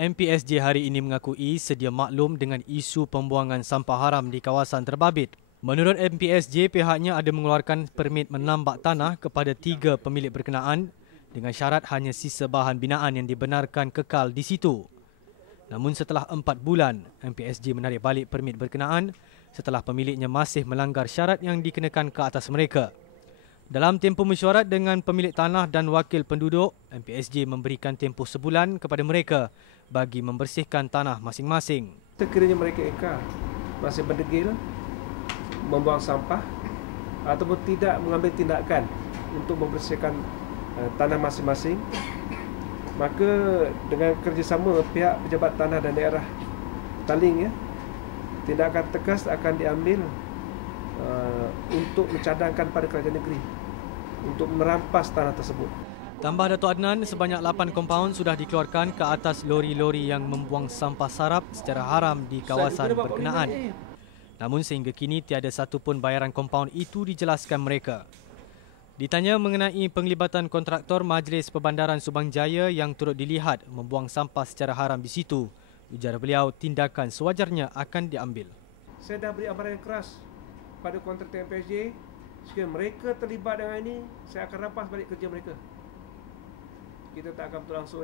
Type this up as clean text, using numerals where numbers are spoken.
MPSJ hari ini mengakui sedia maklum dengan isu pembuangan sampah haram di kawasan terbabit. Menurut MPSJ, pihaknya ada mengeluarkan permit menambak tanah kepada 3 pemilik berkenaan dengan syarat hanya sisa bahan binaan yang dibenarkan kekal di situ. Namun setelah 4 bulan, MPSJ menarik balik permit berkenaan setelah pemiliknya masih melanggar syarat yang dikenakan ke atas mereka. Dalam tempoh mesyuarat dengan pemilik tanah dan wakil penduduk, MPSJ memberikan tempoh sebulan kepada mereka bagi membersihkan tanah masing-masing. Sekiranya mereka masih berdegil, membuang sampah ataupun tidak mengambil tindakan untuk membersihkan tanah masing-masing, maka dengan kerjasama pihak pejabat tanah dan daerah Petaling, tindakan tegas akan diambil untuk mencadangkan pada kerajaan negeri untuk merampas tanah tersebut. Tambah Dato' Adnan, sebanyak 8 kompaun sudah dikeluarkan ke atas lori-lori yang membuang sampah sarap secara haram di kawasan berkenaan. Namun sehingga kini tiada satu pun bayaran kompaun itu dijelaskan mereka. Ditanya mengenai penglibatan kontraktor Majlis Perbandaran Subang Jaya yang turut dilihat membuang sampah secara haram di situ, ujar beliau tindakan sewajarnya akan diambil. Saya dah beri amaran keras pada kontraktor MPSJ, jika mereka terlibat dengan ini, saya akan rampas balik kerja mereka. Kita tak akan berlangsung